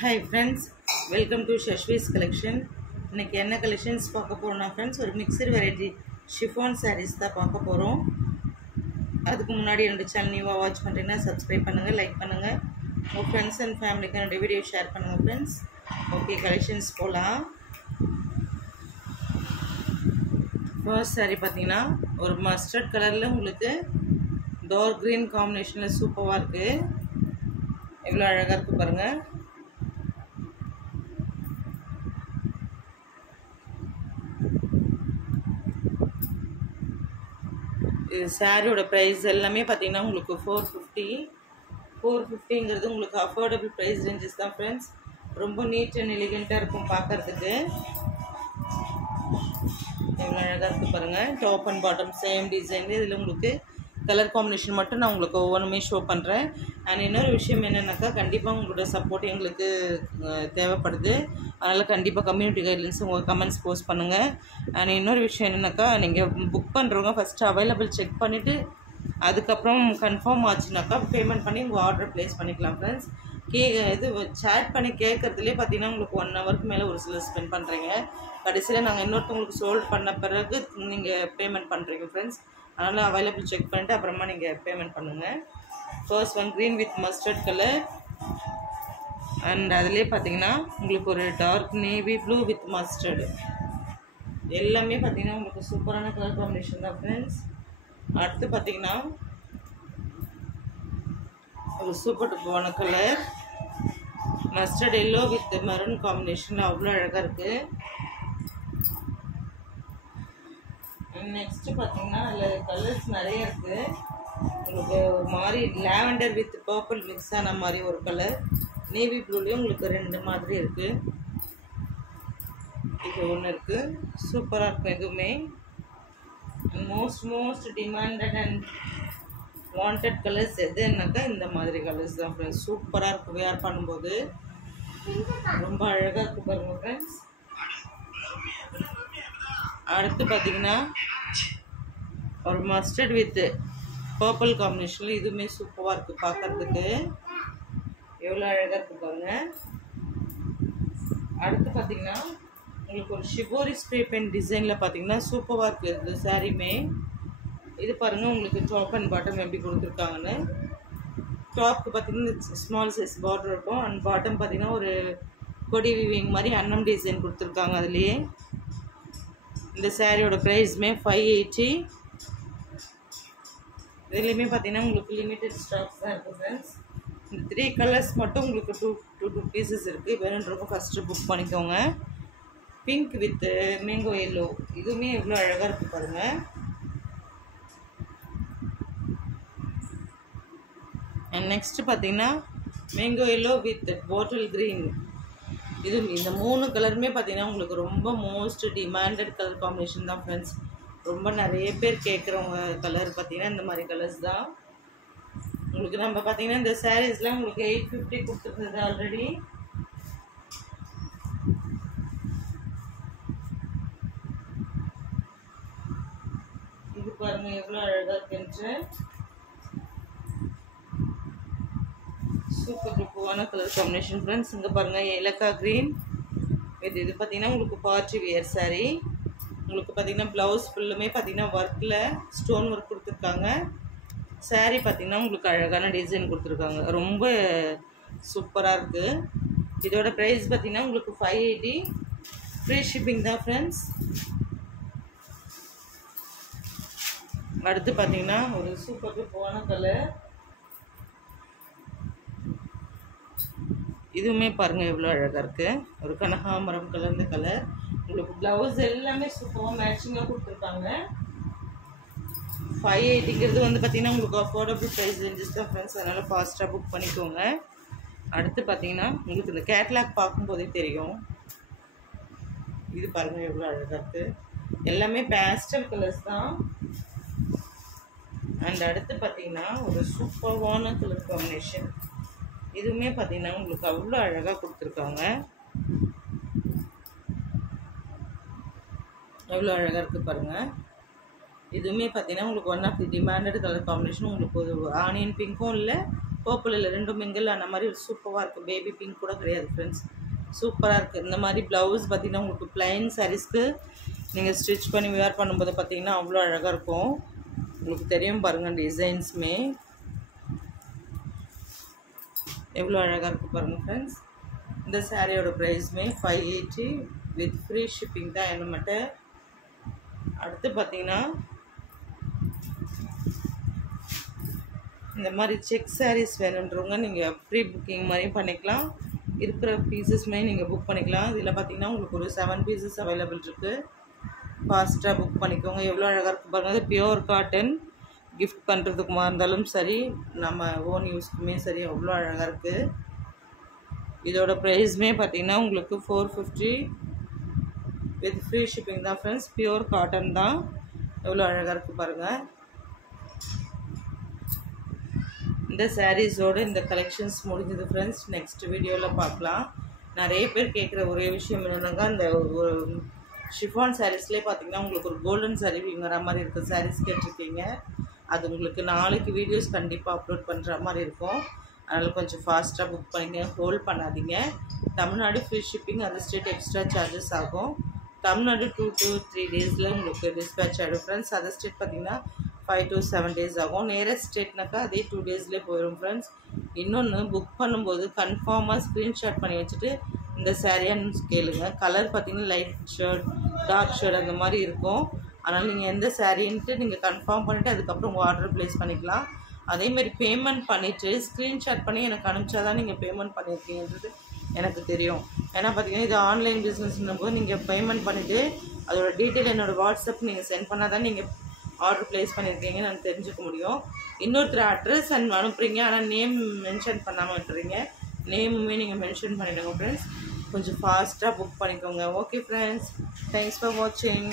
Hi friends, welcome to Shashvi's collection. இன்னைக்கு என்ன collections பார்க்க போறோம்னா ஃப்ரெண்ட்ஸ் ஒரு மிக்சர் வெரைட்டி ஷிஃபான் sarees தான் பார்க்க போறோம். அதுக்கு முன்னாடி என்னோட சேனல் நியூவா வாட்ச் பண்றீங்கன்னா சப்ஸ்கிரைப் பண்ணுங்க, லைக் பண்ணுங்க. உங்க ஃப்ரெண்ட்ஸ் அண்ட் ஃபேமிலிக்கு என்னோட வீடியோ ஷேர் பண்ணுங்க ஃப்ரெண்ட்ஸ். ஓகே கலெக்ஷன்ஸ் போலாம். ஃபர்ஸ்ட் saree பார்த்தீங்கன்னா ஒரு மஸ்டர்ட் கலர்ல உங்களுக்கு டார்க் கிரீன் காம்பினேஷன்ல சூப்பரா இருக்கு. எவ்வளவு அழகா இருக்கு பாருங்க. சாரியோட ப்ரைஸ் எல்லாமே பார்த்தீங்கன்னா உங்களுக்கு 450ங்கிறது உங்களுக்கு அஃபோர்டபுள் ப்ரைஸ் ரேஞ்சஸ் தான் ஃப்ரெண்ட்ஸ். ரொம்ப நீட் அண்ட் எலிகெண்ட்டாக இருக்கும் பார்க்கறதுக்கு. எவ்வளோ அழகாக இருக்குது பாருங்கள். Top and bottom same design. இதில் உங்களுக்கு கலர் காம்பினேஷன் மட்டும் நான் உங்களுக்கு ஒவ்வொன்றுமே ஷோ பண்ணுறேன். அண்ட் இன்னொரு விஷயம் என்னென்னாக்கா கண்டிப்பாக உங்களோட சப்போர்ட் எங்களுக்கு தேவைப்படுது. அதனால் கண்டிப்பாக கம்யூனிட்டி கைட்லைன்ஸ் உங்கள் கமெண்ட்ஸ் போஸ்ட் பண்ணுங்கள். அண்ட் இன்னொரு விஷயம் என்னென்னாக்கா நீங்கள் புக் பண்ணுறவங்க ஃபஸ்ட்டு அவைலபிள் செக் பண்ணிவிட்டு அதுக்கப்புறம் கன்ஃபார்ம் ஆச்சுனாக்கா பேமெண்ட் பண்ணி உங்கள் ஆர்டர் ப்ளேஸ் பண்ணிக்கலாம் ஃப்ரெண்ட்ஸ். இது சேட் பண்ணி கேட்குறதுலேயே பார்த்தீங்கன்னா உங்களுக்கு 1 ஹவருக்கு மேலே ஒரு சிலர் ஸ்பெண்ட் பண்ணுறீங்க. கடைசியில் நாங்கள் இன்னொருத்தவங்களுக்கு சோல்ட் பண்ண பிறகு நீங்கள் பேமெண்ட் பண்ணுறீங்க ஃப்ரெண்ட்ஸ். அதனால் அவைலபிள் செக் பண்ணிவிட்டு அப்புறமா நீங்கள் பேமெண்ட் பண்ணுங்கள். First one green with mustard colour. And அதிலே பார்த்தீங்கன்னா உங்களுக்கு ஒரு dark navy blue with mustard. எல்லாமே பார்த்தீங்கன்னா உங்களுக்கு சூப்பரான கலர் காம்பினேஷன் தான் ஃப்ரெண்ட்ஸ். அடுத்து பார்த்தீங்கன்னா ஒரு சூப்பர் டூப்பான colour mustard yellow with maroon காம்பினேஷனில் அவ்வளோ அழகாக இருக்குது. நெக்ஸ்ட் பார்த்தீங்கன்னா அதில் கலர்ஸ் நிறைய இருக்குது. உங்களுக்கு ஒரு மாதிரி லாவெண்டர் வித் பர்பிள் மிக்ஸ் ஆன மாதிரி ஒரு கலர். நேவி ப்ளூலேயும் உங்களுக்கு 2 மாதிரி இருக்குது. இது ஒன்று இருக்குது. சூப்பராக இருக்கும். எதுவுமே most demanded and wanted colours எதுனாக்கா இந்த மாதிரி கலர்ஸ் தான் ஃப்ரெண்ட்ஸ். சூப்பராக இருக்கும். வேர் பண்ணும்போது ரொம்ப அழகாக இருக்குது பாருங்கள் ஃப்ரெண்ட்ஸ். அடுத்து பார்த்தீங்கன்னா ஒரு மஸ்டர்ட் வித் பர்பிள் காம்பினேஷனில் இதுவுமே சூப்பராக இருக்குது பார்க்குறதுக்கு. எவ்வளோ அழகாக இருக்குது பாருங்கள். அடுத்து பார்த்தீங்கன்னா உங்களுக்கு ஒரு ஷிபோரி ஸ்ப்ரே பென் டிசைனில் பார்த்தீங்கன்னா சூப்பராக இருக்குது இந்த சாரியுமே. இது பாருங்கள் உங்களுக்கு டாப் அண்ட் பாட்டம் எப்படி கொடுத்துருக்காங்கன்னு. டாப்க்கு பார்த்தீங்கன்னா ஸ்மால் சைஸ் பார்டர் இருக்கும். அண்ட் பாட்டம் பார்த்தீங்கன்னா ஒரு கொடி வீவிங் மாதிரி அன்னம் டிசைன் கொடுத்துருக்காங்க. அதுலேயே இந்த சாரியோட ப்ரைஸுமே 580. இதுலேயுமே பார்த்தீங்கன்னா உங்களுக்கு லிமிட்டட் ஸ்டாக்ஸ் தான் இருக்குது ஃப்ரெண்ட்ஸ். இந்த 3 கலர்ஸ் மட்டும் உங்களுக்கு டூ பீசஸ் இருக்குது. வேணுன்றப்போ ஃபஸ்ட்டு புக் பண்ணிக்கோங்க. Pink with mango yellow. இதுவுமே எவ்வளோ அழகாக இருக்குது பாருங்கள். அண்ட் நெக்ஸ்ட் பார்த்தீங்கன்னா mango yellow with bottle green. இது இந்த 3 கலருமே பார்த்தீங்கன்னா உங்களுக்கு ரொம்ப மோஸ்ட் டிமாண்டட் கலர் காம்பினேஷன் தான் ஃப்ரெண்ட்ஸ். ரொம்ப நிறைய பேர் கேட்குறவங்க கலர் பார்த்தீங்கன்னா இந்த மாதிரி கலர்ஸ் தான். உங்களுக்கு நம்ம பார்த்தீங்கன்னா இந்த சாரீஸ்லாம் உங்களுக்கு 850 கொடுத்துருந்தது ஆல்ரெடி. இது பாருங்க எவ்வளோ அழகாக இருக்குன்னு. சூப்பர் டூப்பான கலர் காம்பினேஷன் ஃப்ரெண்ட்ஸ். இங்கே பாருங்கள் ஏலக்காய் க்ரீன். இது பார்த்தீங்கன்னா உங்களுக்கு பார்ட்டி வியர் சாரீ. உங்களுக்கு பார்த்தீங்கன்னா ப்ளவுஸ் ஃபுல்லுமே பார்த்தீங்கன்னா ஒர்க்கில் ஸ்டோன் ஒர்க் கொடுத்துருக்காங்க. சாரீ பார்த்தீங்கன்னா உங்களுக்கு அழகான டிசைன் கொடுத்துருக்காங்க. ரொம்ப சூப்பராக இருக்குது. இதோட ப்ரைஸ் பார்த்தீங்கன்னா உங்களுக்கு 580. ஃப்ரீ ஷிப்பிங் தான் ஃப்ரெண்ட்ஸ். அடுத்து பார்த்தீங்கன்னா ஒரு சூப்பர் டூப்பான கலர். இதுவுமே பாருங்கள் எவ்வளோ அழகாக இருக்குது. ஒரு கனகாமரம் கலர்ந்த கலர். உங்களுக்கு ப்ளவுஸ் எல்லாமே சூப்பராக மேட்சிங்காக கொடுத்துருக்காங்க. 580ங்கிறது வந்து பார்த்திங்கன்னா உங்களுக்கு அஃபோர்டபுள் ப்ரைஸ் ரேஞ்சஸ் தான் ஃப்ரெண்ட்ஸ். அதனால் ஃபாஸ்ட்டாக புக் பண்ணிக்கோங்க. அடுத்து பார்த்தீங்கன்னா உங்களுக்கு இந்த கேட்லாக் பார்க்கும்போதே தெரியும். இது பாருங்கள் எவ்வளோ அழகாக இருக்குது. எல்லாமே பேஸ்டல் கலர்ஸ் தான். அண்ட் அடுத்து பார்த்தீங்கன்னா ஒரு சூப்பரான கலர் காம்பினேஷன். இதுவுமே பார்த்தீங்கன்னா உங்களுக்கு அவ்வளோ அழகாக கொடுத்துருக்காங்க. எவ்வளோ அழகாக இருக்குது பாருங்கள். இதுவுமே பார்த்தீங்கன்னா உங்களுக்கு one of the demanded colour combination. உங்களுக்கு ஒரு ஆனியன் பிங்க்கும் இல்லை, பர்பிள் இல்லை ரெண்டும் மிங்கிள் ஆன மாதிரி சூப்பராக இருக்குது. பேபி பிங்க் கூட கிடையாது ஃப்ரெண்ட்ஸ், சூப்பராக இருக்குது. இந்த மாதிரி ப்ளவுஸ் பார்த்திங்கன்னா உங்களுக்கு ப்ளைன் சாரீஸ்க்கு நீங்கள் ஸ்டிச் பண்ணி வேர் பண்ணும்போது பார்த்திங்கன்னா அவ்வளோ அழகாக இருக்கும். உங்களுக்கு தெரியும் பாருங்கள் டிசைன்ஸுமே எவ்வளோ அழகாக இருக்குது பாருங்கள் ஃப்ரெண்ட்ஸ். இந்த சாரியோட ப்ரைஸுமே 580 வித் ஃப்ரீ ஷிப்பிங் தான் என்னமட்ட. அடுத்து பார்த்திங்கன்னா இந்த மாதிரி செக் சாரீஸ் வேணுன்றவங்க நீங்கள் ப்ரீ புக்கிங் மாதிரியும் பண்ணிக்கலாம், இருக்கிற பீசஸ்மே நீங்கள் புக் பண்ணிக்கலாம். இதில் பார்த்திங்கன்னா உங்களுக்கு ஒரு 7 பீசஸ் அவைலபிள் இருக்குது. ஃபாஸ்ட்டாக புக் பண்ணிக்கோங்க. எவ்வளோ அழகாக இருக்குது பாருங்கள். அது பியோர் காட்டன், கிஃப்ட் பண்ணுறதுக்குமா இருந்தாலும் சரி, நம்ம ஓன் யூஸ்க்குமே சரி, அவ்வளோ அழகாக இருக்குது. இதோட ப்ரைஸுமே பார்த்திங்கன்னா உங்களுக்கு 450 வித் ஃப்ரீ ஷிப்பிங் தான் ஃப்ரெண்ட்ஸ். பியோர் காட்டன் தான். எவ்வளோ அழகாக இருக்குது பாருங்கள். இந்த சாரீஸோடு இந்த கலெக்ஷன்ஸ் முடிஞ்சது ஃப்ரெண்ட்ஸ். நெக்ஸ்ட் வீடியோவில் பார்க்கலாம். நிறைய பேர் கேட்குற ஒரே விஷயம் என்னென்னாக்கா, இந்த ஒரு ஷிஃபான் சாரீஸ்லேயே பார்த்திங்கன்னா உங்களுக்கு ஒரு கோல்டன் சாரீ வர மாதிரி இருக்க சாரீஸ் கேட்டிருக்கீங்க. அது உங்களுக்கு நாளைக்கு வீடியோஸ் கண்டிப்பாக அப்லோட் பண்ணுற மாதிரி இருக்கும். அதனால் கொஞ்சம் ஃபாஸ்ட்டாக புக் பண்ணிங்க, ஹோல்ட் பண்ணாதீங்க. Tamil Nadu free shipping, other state extra charges ஆகும். தமிழ்நாடு 2 to 3 டேஸில் உங்களுக்கு டிஸ்பேச் ஆகிடும் ஃப்ரெண்ட்ஸ். அதர் ஸ்டேட் பார்த்திங்கன்னா 5 to 7 டேஸ் ஆகும். நியரஸ்ட் ஸ்டேட்னாக்கா அதே 2 டேஸ்லேயே போயிடும் ஃப்ரெண்ட்ஸ். இன்னொன்று புக் பண்ணும்போது கன்ஃபார்மாக ஸ்க்ரீன்ஷாட் பண்ணி வச்சுட்டு இந்த சாரியான்னு கேளுங்க. கலர் பார்த்திங்கன்னா லைட் ஷர்ட், டார்க் ஷர்ட் அந்த மாதிரி இருக்கும். அதனால் நீங்கள் எந்த சாரின்ட்டு நீங்கள் கன்ஃபார்ம் பண்ணிவிட்டு அதுக்கப்புறம் உங்கள் ஆர்டர் ப்ளேஸ் பண்ணிக்கலாம். அதேமாதிரி பேமெண்ட் பண்ணிவிட்டு ஸ்க்ரீன்ஷாட் பண்ணி எனக்கு அனுப்பிச்சா தான் நீங்கள் பேமெண்ட் பண்ணியிருக்கீங்கன்றது எனக்கு தெரியும். ஏன்னா பார்த்திங்கன்னா இது ஆன்லைன் பிஸ்னஸ்ன்னும் போது நீங்கள் பேமெண்ட் பண்ணிவிட்டு அதோட டீட்டெயில் என்னோடய வாட்ஸ்அப் நீங்கள் சென்ட் பண்ணால் தான் நீங்கள் ஆர்டர் ப்ளேஸ் பண்ணியிருக்கீங்கன்னு நான் தெரிஞ்சுக்க முடியும். இன்னொருத்தர் அட்ரஸ் அனுப்புகிறீங்க, ஆனால் நேம் மென்ஷன் பண்ணாமல் விட்டுறீங்க. நேமுமே நீங்கள் மென்ஷன் பண்ணிவிடுங்க ஃப்ரெண்ட்ஸ். கொஞ்சம் ஃபாஸ்ட்டாக புக் பண்ணிக்கோங்க. ஓகே ஃப்ரெண்ட்ஸ், தேங்க்ஸ் ஃபார் வாட்சிங்.